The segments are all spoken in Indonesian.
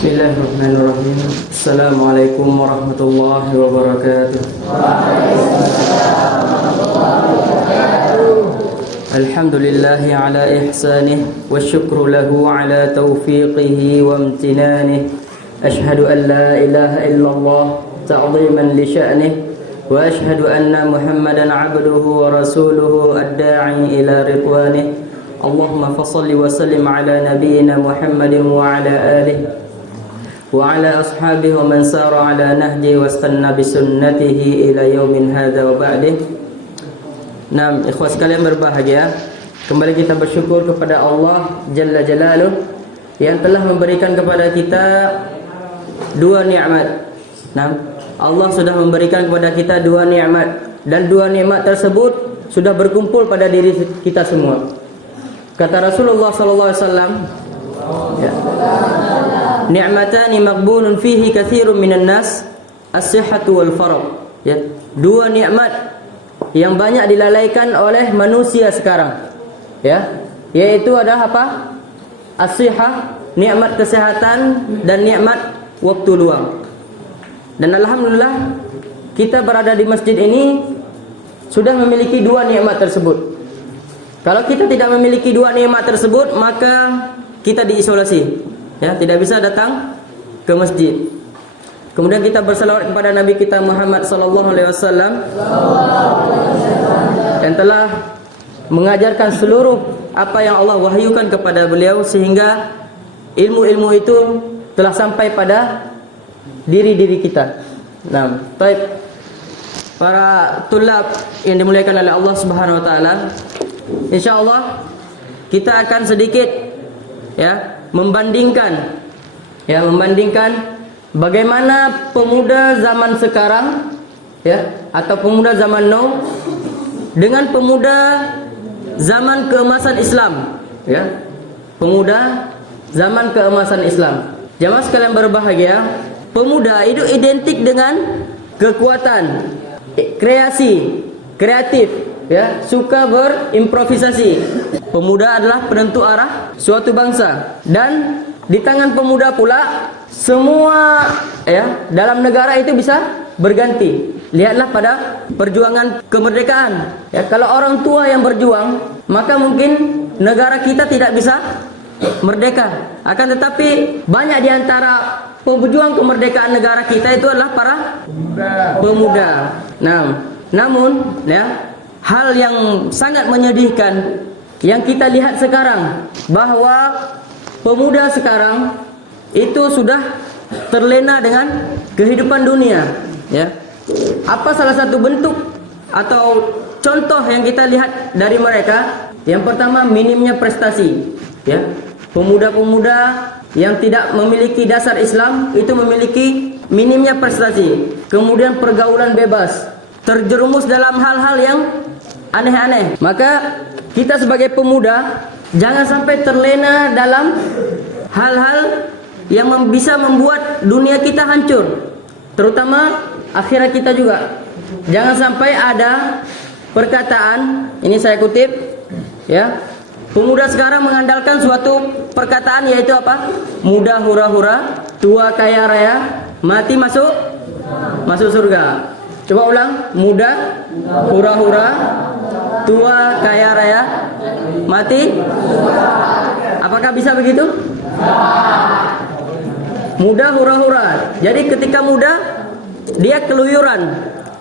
Bismillahirrahmanirrahim. Assalamualaikum warahmatullahi wabarakatuh. Alhamdulillahi ala ihsanih wa syukru lahu ala taufiqihi wa amtinanih. Ashhadu an la ilaha illallah ta'ziman li sya'nih wa ashhadu anna Muhammadan 'abduhu wa rasuluhu ad-da'i ila ridwanih. Allahumma fassalli wa sallim ala nabiyyina Muhammadin wa ala alihi wa ala ashabihi wa man sara ala nahji wa istanna bi sunnatihi ila yaumin hadza wa ba'dih. Naam, ikhwas sekalian berbahagia, kembali kita bersyukur kepada Allah Jalla Jalaluh yang telah memberikan kepada kita dua nikmat. Naam, Allah sudah memberikan kepada kita dua nikmat, dan dua nikmat tersebut sudah berkumpul pada diri kita semua. Kata Rasulullah sallallahu alaihi wasallam, ya, ni'matani maqbulun fihi katsirun minan nas, as-sihhatu wal faragh. Ya, dua nikmat yang banyak dilalaikan oleh manusia sekarang, ya, yaitu adalah apa? As-sihhah, nikmat kesehatan, dan nikmat waktu luang. Dan alhamdulillah kita berada di masjid ini sudah memiliki dua nikmat tersebut. Kalau kita tidak memiliki dua nikmat tersebut, maka kita diisolasi, ya, tidak bisa datang ke masjid. Kemudian kita berselawat kepada Nabi kita Muhammad sallallahu alaihi wasallam yang telah mengajarkan seluruh apa yang Allah wahyukan kepada beliau, sehingga ilmu-ilmu itu telah sampai pada diri-diri kita. Nah, baik para tulab yang dimuliakan oleh Allah Subhanahu wa taala, insyaallah kita akan sedikit, ya, membandingkan bagaimana pemuda zaman sekarang, ya, atau pemuda zaman now dengan pemuda zaman keemasan Islam, ya. Pemuda zaman keemasan Islam. Jamaah sekalian berbahagia, pemuda itu identik dengan kekuatan, kreatif, ya, suka berimprovisasi. Pemuda adalah penentu arah suatu bangsa, dan di tangan pemuda pula semua, ya, dalam negara itu bisa berganti. Lihatlah pada perjuangan kemerdekaan, ya, kalau orang tua yang berjuang, maka mungkin negara kita tidak bisa merdeka. Akan tetapi banyak di antara pejuang kemerdekaan negara kita itu adalah para pemuda. Nah, namun, ya, hal yang sangat menyedihkan yang kita lihat sekarang, bahwa pemuda sekarang itu sudah terlena dengan kehidupan dunia, ya. Apa salah satu bentuk atau contoh yang kita lihat dari mereka? Yang pertama, minimnya prestasi, ya. Pemuda-pemuda yang tidak memiliki dasar Islam itu memiliki minimnya prestasi. Kemudian pergaulan bebas, terjerumus dalam hal-hal yang aneh-aneh. Maka kita sebagai pemuda jangan sampai terlena dalam hal-hal yang bisa membuat dunia kita hancur, terutama akhirat kita juga. Jangan sampai ada perkataan, ini saya kutip, ya, pemuda sekarang mengandalkan suatu perkataan, yaitu apa? Muda hura-hura, tua kaya raya, mati masuk surga. Coba ulang, muda hura-hura, tua kaya raya, mati. Apakah bisa begitu? Muda hura-hura. Jadi ketika muda, dia keluyuran,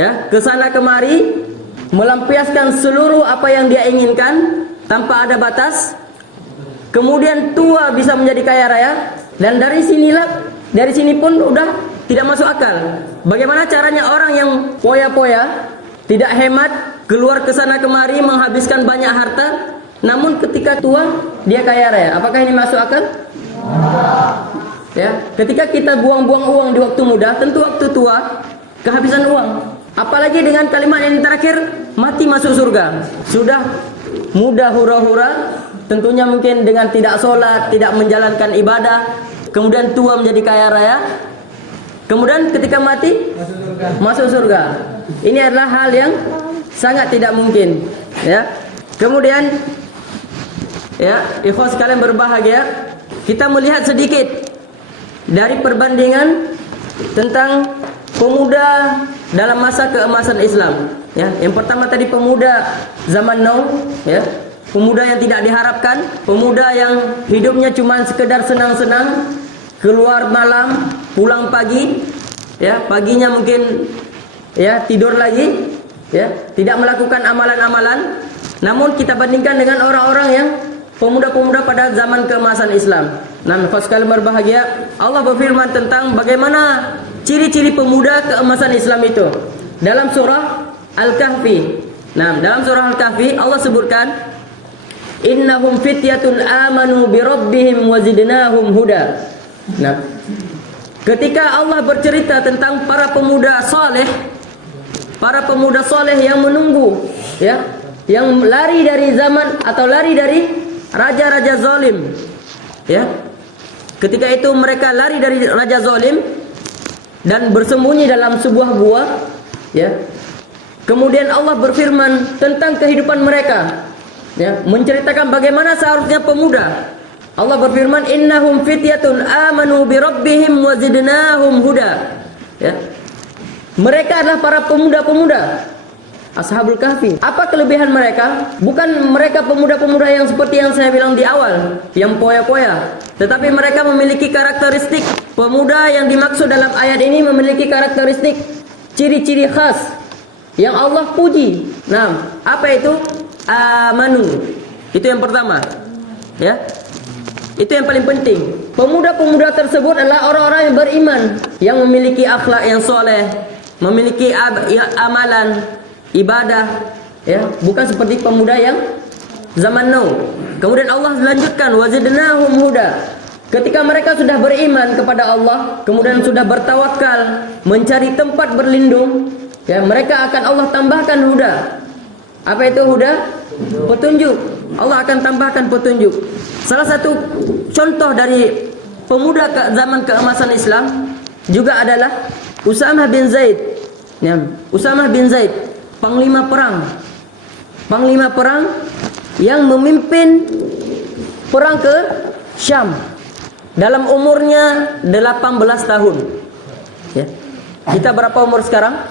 ya, ke sana kemari, melampiaskan seluruh apa yang dia inginkan tanpa ada batas. Kemudian tua bisa menjadi kaya raya, dan dari sini pun udah tidak masuk akal. Bagaimana caranya orang yang poya-poya, tidak hemat, keluar ke sana kemari, menghabiskan banyak harta, namun ketika tua dia kaya raya? Apakah ini masuk akal? Ya, ketika kita buang-buang uang di waktu muda, tentu waktu tua kehabisan uang. Apalagi dengan kalimat yang terakhir, mati masuk surga. Sudah muda hura-hura, tentunya mungkin dengan tidak sholat, tidak menjalankan ibadah, kemudian tua menjadi kaya raya, kemudian ketika mati masuk surga. Ini adalah hal yang sangat tidak mungkin, ya. Kemudian, ya, ikhwas sekalian berbahagia, kita melihat sedikit dari perbandingan tentang pemuda dalam masa keemasan Islam. Ya, yang pertama tadi pemuda zaman now, ya, pemuda yang tidak diharapkan, pemuda yang hidupnya cuma sekedar senang-senang, keluar malam, pulang pagi, ya, paginya mungkin ya tidur lagi, ya, tidak melakukan amalan-amalan. Namun kita bandingkan dengan orang-orang yang pemuda-pemuda pada zaman keemasan Islam. Nah, sekali berbahagia, Allah berfirman tentang bagaimana ciri-ciri pemuda keemasan Islam itu dalam surah Al-Kahfi. Nah, dalam surah Al-Kahfi Allah sebutkan, innahum fityatun amanu bi rabbihim wa zidnahum huda. Nah, ketika Allah bercerita tentang para pemuda saleh yang menunggu, ya, yang lari dari zaman atau lari dari raja-raja zalim, ya. Ketika itu mereka lari dari raja zalim dan bersembunyi dalam sebuah gua, ya. Kemudian Allah berfirman tentang kehidupan mereka, ya, menceritakan bagaimana seharusnya pemuda. Allah berfirman, innahum fityatun amanu bi rabbihim wa zidnahum huda. Ya. Mereka adalah para pemuda-pemuda Ashabul Kahfi. Apa kelebihan mereka? Bukan mereka pemuda-pemuda yang seperti yang saya bilang di awal, yang poya-poya, tetapi mereka memiliki karakteristik. Pemuda yang dimaksud dalam ayat ini memiliki karakteristik ciri-ciri khas yang Allah puji. Nah, apa itu? Amanu. Itu yang pertama. Ya. Itu yang paling penting. Pemuda-pemuda tersebut adalah orang-orang yang beriman, yang memiliki akhlak yang soleh, memiliki amalan ibadah, ya, bukan seperti pemuda yang zaman now. Kemudian Allah lanjutkan, wazidnahum huda. Ketika mereka sudah beriman kepada Allah, kemudian sudah bertawakal, mencari tempat berlindung, ya, mereka akan Allah tambahkan huda. Apa itu huda? Petunjuk. Allah akan tambahkan petunjuk. Salah satu contoh dari pemuda zaman keemasan Islam juga adalah Usamah bin Zaid. Ya, Usamah bin Zaid, panglima perang. Panglima perang yang memimpin perang ke Syam dalam umurnya 18 tahun. Ya. Kita berapa umur sekarang?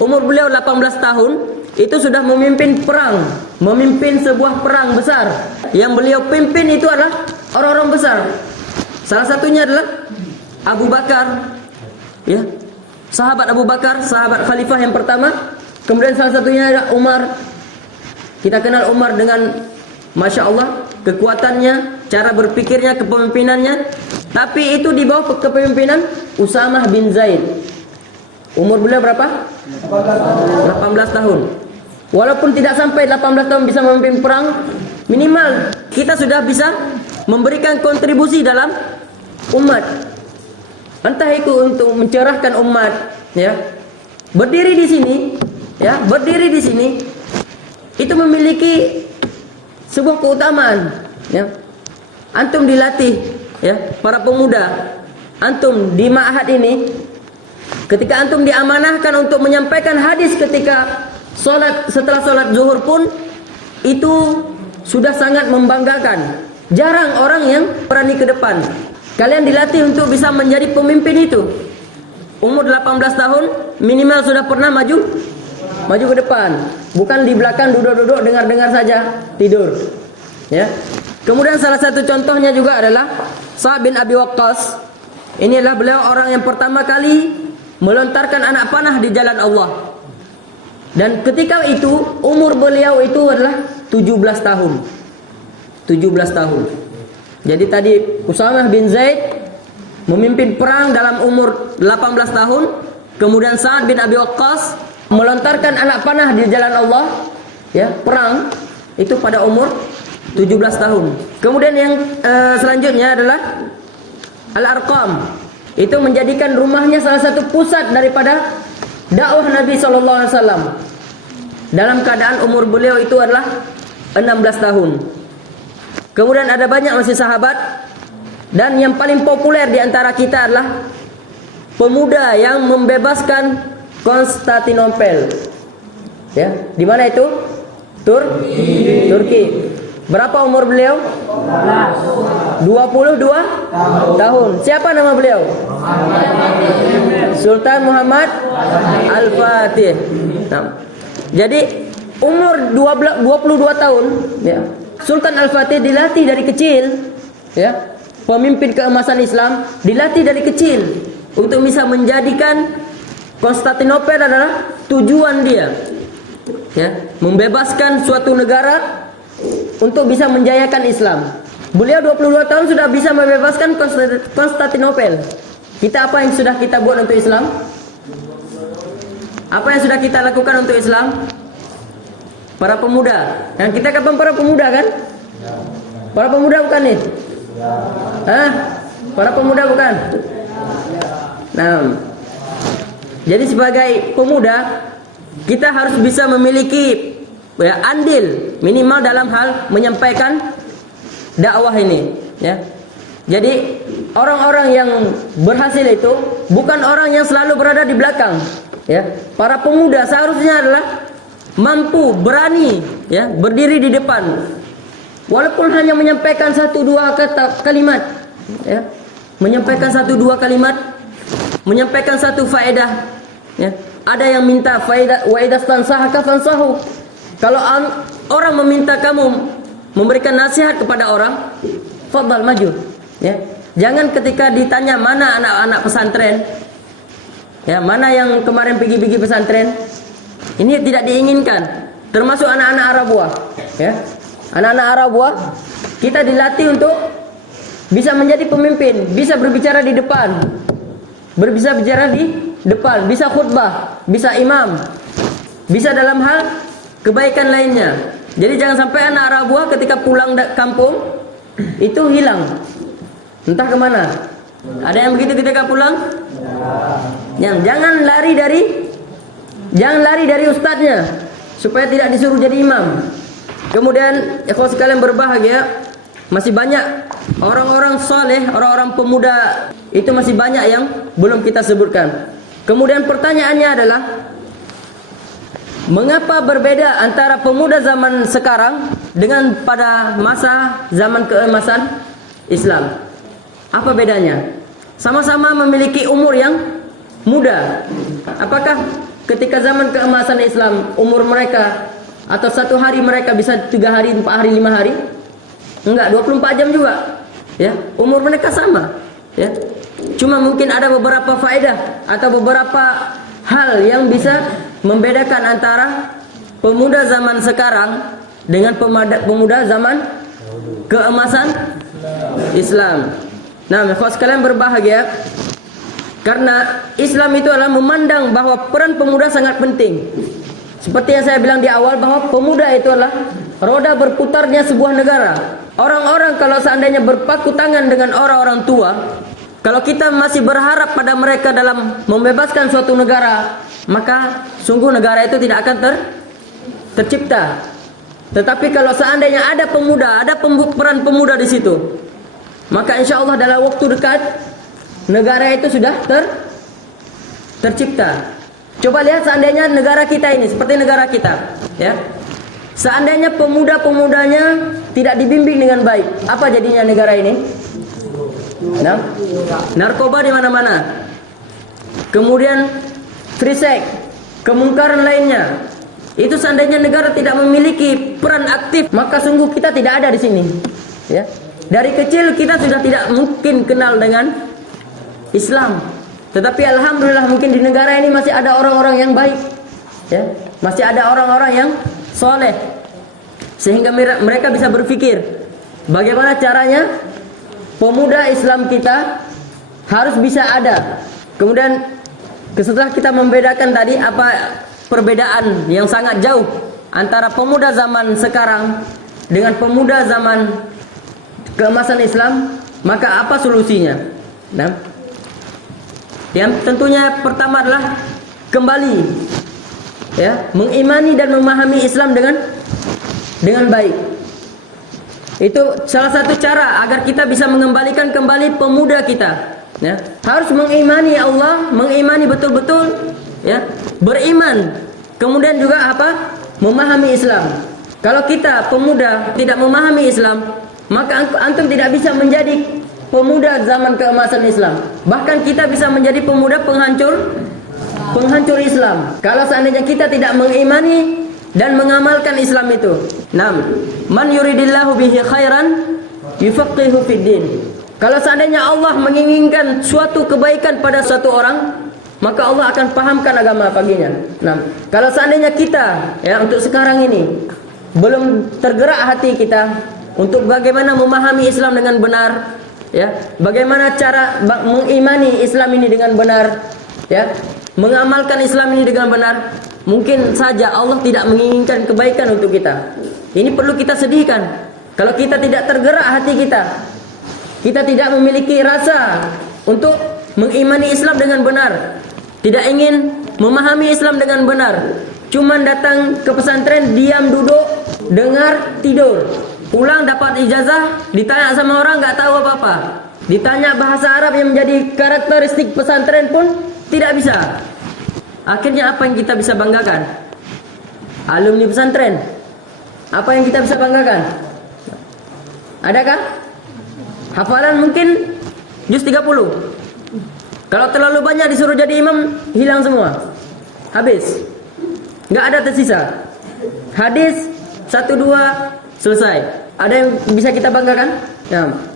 Umur beliau 18 tahun, itu sudah memimpin perang, memimpin sebuah perang besar. Yang beliau pimpin itu adalah orang-orang besar. Salah satunya adalah Abu Bakar, ya, sahabat Abu Bakar, sahabat khalifah yang pertama. Kemudian salah satunya adalah Umar. Kita kenal Umar dengan Masya Allah kekuatannya, cara berpikirnya, kepemimpinannya. Tapi itu di bawah kepemimpinan Usamah bin Zaid. Umur beliau berapa? 18 tahun. Walaupun tidak sampai 18 tahun bisa memimpin perang, minimal kita sudah bisa memberikan kontribusi dalam umat. Entah itu untuk mencerahkan umat, ya. Berdiri di sini, ya, berdiri di sini itu memiliki sebuah keutamaan, ya. Antum dilatih, ya, para pemuda. Antum di ma'had ini, ketika antum diamanahkan untuk menyampaikan hadis ketika salat, setelah salat zuhur pun itu sudah sangat membanggakan. Jarang orang yang berani ke depan. Kalian dilatih untuk bisa menjadi pemimpin itu. Umur 18 tahun minimal sudah pernah maju ke depan. Bukan di belakang duduk-duduk dengar-dengar saja, tidur. Ya. Kemudian salah satu contohnya juga adalah Sa'ad bin Abi Waqqas. Ini adalah beliau orang yang pertama kali melontarkan anak panah di jalan Allah. Dan ketika itu umur beliau itu adalah 17 tahun. 17 tahun. Jadi tadi Usamah bin Zaid memimpin perang dalam umur 18 tahun. Kemudian Sa'ad bin Abi Waqqas melontarkan anak panah di jalan Allah, ya, perang itu pada umur 17 tahun. Kemudian yang selanjutnya adalah Al-Arqam. Itu menjadikan rumahnya salah satu pusat daripada dakwah Nabi SAW. Dalam keadaan umur beliau itu adalah 16 tahun. Kemudian ada banyak masih sahabat. Dan yang paling populer di antara kita adalah pemuda yang membebaskan Konstantinopel. Ya, di mana itu? Turki. Berapa umur beliau? 22 tahun. Siapa nama beliau? Sultan Muhammad Al-Fatih. Nah, jadi umur 22 tahun, ya. Sultan Al-Fatih dilatih dari kecil, ya. Pemimpin keemasan Islam dilatih dari kecil untuk bisa menjadikan Konstantinopel adalah tujuan dia, ya, membebaskan suatu negara untuk bisa menjayakan Islam. Beliau 22 tahun sudah bisa membebaskan Konstantinopel. Kita apa yang sudah kita buat untuk Islam? Apa yang sudah kita lakukan untuk Islam? Para pemuda. Yang kita kapan para pemuda kan? Para pemuda bukan nih? Hah? Para pemuda bukan? Nah, jadi sebagai pemuda kita harus bisa memiliki, ya, andil minimal dalam hal menyampaikan dakwah ini, ya. Jadi orang-orang yang berhasil itu bukan orang yang selalu berada di belakang, ya. Para pemuda seharusnya adalah mampu, berani, ya, berdiri di depan. Walaupun hanya menyampaikan 1-2 kalimat, ya. Menyampaikan 1-2 kalimat, menyampaikan satu faedah, ya. Ada yang minta faedah, wa idastansahaka fansahu. Kalau orang meminta kamu memberikan nasihat kepada orang, fadhal maju, ya. Jangan ketika ditanya mana anak-anak pesantren, ya, mana yang kemarin pergi-pergi pesantren, ini tidak diinginkan. Termasuk anak-anak Arabua, ya. Anak-anak Arabua kita dilatih untuk bisa menjadi pemimpin, bisa berbicara di depan, bisa bicara di depan, bisa khutbah, bisa imam, bisa dalam hal kebaikan lainnya. Jadi jangan sampai anak Arabua ketika pulang kampung itu hilang, entah kemana. Ada yang begitu ketika pulang? Jangan lari dari ustadznya supaya tidak disuruh jadi imam. Kemudian ikhwan sekalian berbahagia, masih banyak orang-orang saleh, orang-orang pemuda itu masih banyak yang belum kita sebutkan. Kemudian pertanyaannya adalah, mengapa berbeda antara pemuda zaman sekarang dengan pada masa zaman keemasan Islam? Apa bedanya? Sama-sama memiliki umur yang muda. Apakah ketika zaman keemasan Islam umur mereka atau satu hari mereka bisa 3 hari, 4 hari, 5 hari? Enggak, 24 jam juga. Ya, umur mereka sama. Ya. Cuma mungkin ada beberapa faedah atau beberapa hal yang bisa membedakan antara pemuda zaman sekarang dengan pemuda zaman keemasan Islam. Nah, ikhwan sekalian berbahagia, karena Islam itu adalah memandang bahwa peran pemuda sangat penting. Seperti yang saya bilang di awal, bahwa pemuda itu adalah roda berputarnya sebuah negara. Orang-orang kalau seandainya berpaku tangan dengan orang-orang tua, kalau kita masih berharap pada mereka dalam membebaskan suatu negara, maka sungguh negara itu tidak akan tercipta. Tetapi kalau seandainya ada pemuda, ada peran pemuda di situ, maka insya Allah dalam waktu dekat negara itu sudah tercipta. Coba lihat seandainya negara kita ini seperti negara kita, ya. Seandainya pemuda-pemudanya tidak dibimbing dengan baik, apa jadinya negara ini? Nah, narkoba di mana-mana. Kemudian free sex, kemungkaran lainnya. Itu seandainya negara tidak memiliki peran aktif, maka sungguh kita tidak ada di sini. Ya. Dari kecil kita sudah tidak mungkin kenal dengan Islam. Tetapi alhamdulillah mungkin di negara ini masih ada orang-orang yang baik. Ya, masih ada orang-orang yang soleh. Sehingga mereka bisa berpikir bagaimana caranya pemuda Islam kita harus bisa ada. Kemudian setelah kita membedakan tadi apa perbedaan yang sangat jauh antara pemuda zaman sekarang dengan pemuda zaman keemasan Islam, maka apa solusinya? Nah, yang tentunya pertama adalah kembali, ya, mengimani dan memahami Islam dengan baik. Itu salah satu cara agar kita bisa mengembalikan kembali pemuda kita. Ya, harus mengimani Allah, mengimani betul-betul, ya, beriman. Kemudian juga apa? Memahami Islam. Kalau kita pemuda tidak memahami Islam, maka antum tidak bisa menjadi pemuda zaman keemasan Islam. Bahkan kita bisa menjadi pemuda penghancur Islam. Kalau seandainya kita tidak mengimani dan mengamalkan Islam itu. Man yuridillahu bihi khairan yufaqihu fid din. Kalau seandainya Allah menginginkan suatu kebaikan pada suatu orang, maka Allah akan pahamkan agama baginya. Kalau seandainya kita untuk sekarang ini belum tergerak hati kita untuk bagaimana memahami Islam dengan benar, bagaimana cara mengimani Islam ini dengan benar, mengamalkan Islam ini dengan benar, mungkin saja Allah tidak menginginkan kebaikan untuk kita. Ini perlu kita sedihkan. Kalau kita tidak tergerak hati kita tidak memiliki rasa untuk mengimani Islam dengan benar, tidak ingin memahami Islam dengan benar, cuman datang ke pesantren, diam duduk, dengar, tidur, pulang dapat ijazah, ditanya sama orang nggak tahu apa-apa, ditanya bahasa Arab yang menjadi karakteristik pesantren pun tidak bisa. Akhirnya apa yang kita bisa banggakan? Alumni pesantren. Apa yang kita bisa banggakan? Adakah? Hafalan mungkin juz 30. Kalau terlalu banyak disuruh jadi imam, hilang semua. Habis. Nggak ada tersisa. Hadis 1, 2 selesai. Ada yang bisa kita banggakan?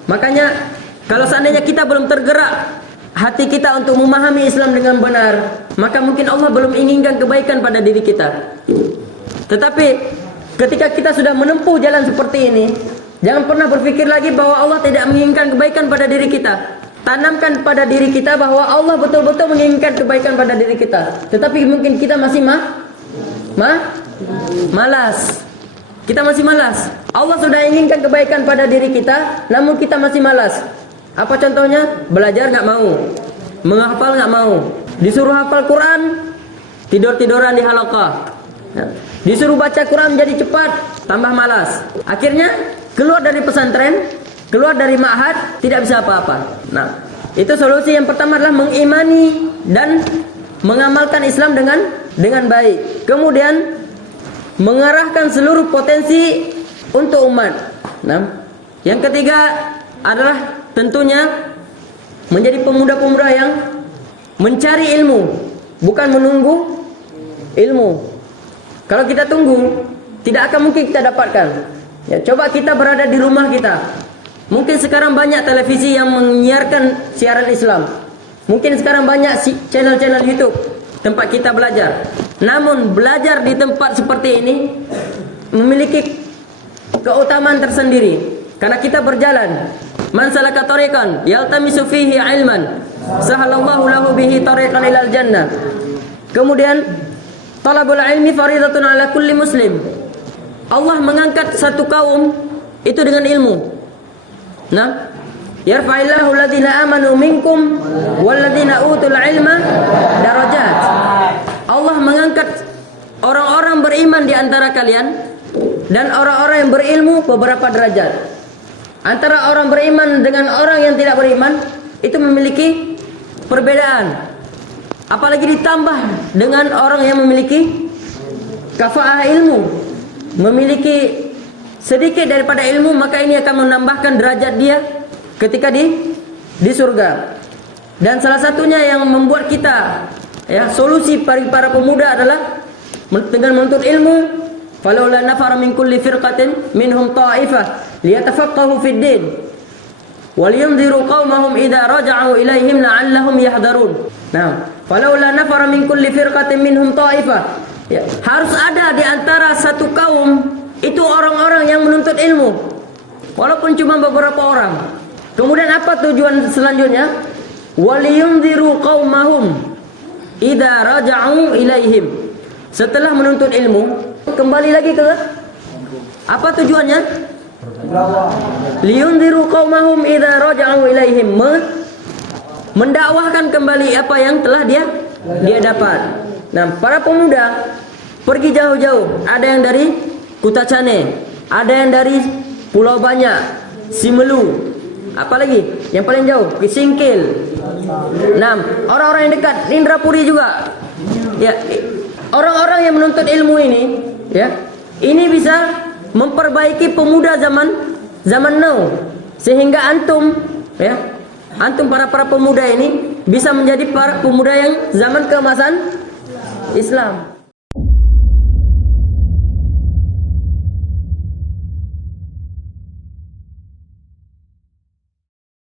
Makanya kalau seandainya kita belum tergerak hati kita untuk memahami Islam dengan benar, maka mungkin Allah belum inginkan kebaikan pada diri kita. Tetapi ketika kita sudah menempuh jalan seperti ini, jangan pernah berpikir lagi bahwa Allah tidak menginginkan kebaikan pada diri kita. Tanamkan pada diri kita bahwa Allah betul-betul menginginkan kebaikan pada diri kita. Tetapi mungkin kita masih malas. Kita masih malas. Allah sudah inginkan kebaikan pada diri kita, namun kita masih malas. Apa contohnya? Belajar nggak mau, menghafal nggak mau, disuruh hafal Quran, tidur-tiduran di halaqah, disuruh baca Quran menjadi cepat, tambah malas. Akhirnya keluar dari pesantren, keluar dari ma'had, tidak bisa apa-apa. Itu solusi yang pertama adalah mengimani dan mengamalkan Islam dengan baik. Kemudian mengarahkan seluruh potensi untuk umat. Yang ketiga adalah tentunya menjadi pemuda-pemuda yang mencari ilmu, bukan menunggu ilmu. Kalau kita tunggu, tidak akan mungkin kita dapatkan. Coba kita berada di rumah kita. Mungkin sekarang banyak televisi yang menyiarkan siaran Islam. Mungkin sekarang banyak channel-channel YouTube tempat kita belajar. Namun belajar di tempat seperti ini memiliki keutamaan tersendiri. Karena kita berjalan. Man salaka tariqan yaltamisu fihi ilman, sahalallahu lahu bihi tariqan ilal jannah. Kemudian talabul ilmi faridatun ala kulli muslim. Allah mengangkat satu kaum itu dengan ilmu. Yarfa'illahu alladhina amanu minkum walladhina utul ilma darajat. Allah mengangkat orang-orang beriman di antara kalian dan orang-orang yang berilmu beberapa derajat. Antara orang beriman dengan orang yang tidak beriman itu memiliki perbedaan. Apalagi ditambah dengan orang yang memiliki kafa'ah ilmu, memiliki sedikit daripada ilmu, maka ini akan menambahkan derajat dia ketika di surga. Dan salah satunya yang membuat kita solusi bagi para pemuda adalah dengan menuntut ilmu. Falaula nafara min kulli firqatin minhum ta'ifah liyatafaqahu fid din waliyunziru qaumahum idza raja'u ilaihim la'allahum yahdharun. Falaula nafara min kulli firqatin minhum ta'ifah. Harus ada di antara satu kaum itu orang-orang yang menuntut ilmu, walaupun cuma beberapa orang. Kemudian apa tujuan selanjutnya? Waliyunziru qaumahum idza raja'u ilaihim. Setelah menuntut ilmu, kembali lagi ke apa tujuannya? Liyunziru qaumahum idza raja'u ilaihim. Mendakwahkan kembali apa yang telah dia dapat. Para pemuda pergi jauh-jauh. Ada yang dari Kutacane, ada yang dari Pulau Banyak, Simelu, apalagi yang paling jauh ke Singkil. Orang-orang yang dekat Indrapuri juga. Orang-orang yang menuntut ilmu ini, ini bisa memperbaiki pemuda zaman now, sehingga antum ya, antum para pemuda ini bisa menjadi para pemuda yang zaman keemasan Islam.